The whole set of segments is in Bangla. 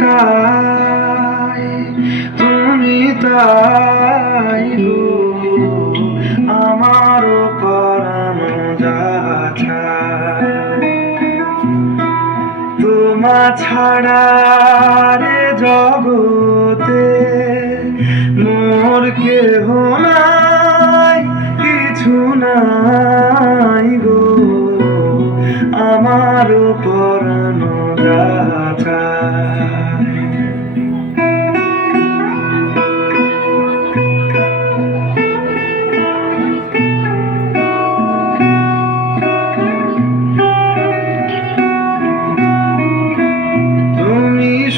তাই, তুমি তাই গো আমারও পরানো যাচ্ছে। তোমা ছাড়া রে জগতে মোর কেহ নাই, কিছু নাই গো আমারও পরানো যাচ্ছে।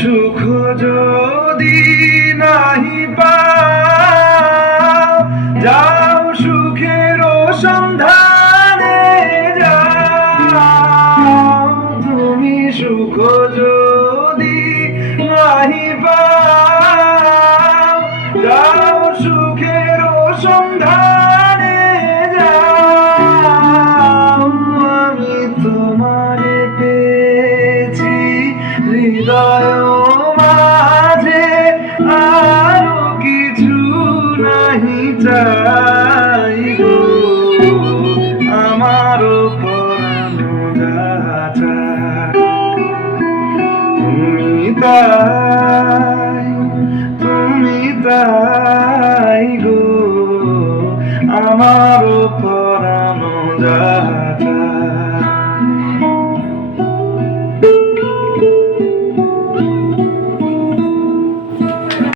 সুখ যদি নাহি পাও, যাও সুখের সন্ধানে যাও। তুমি সুখ যদি নাহি পাও, যাও সুখের সন্ধানে যাও। আমি তোমারে পেয়েছি হৃদয় মাঝে, আরো কিছু নাহি চাই গো আমারও পরানো যাচ্ছে। তুমি তাই, তুমি তাই গো আমারও পরানো যাচ্ছে।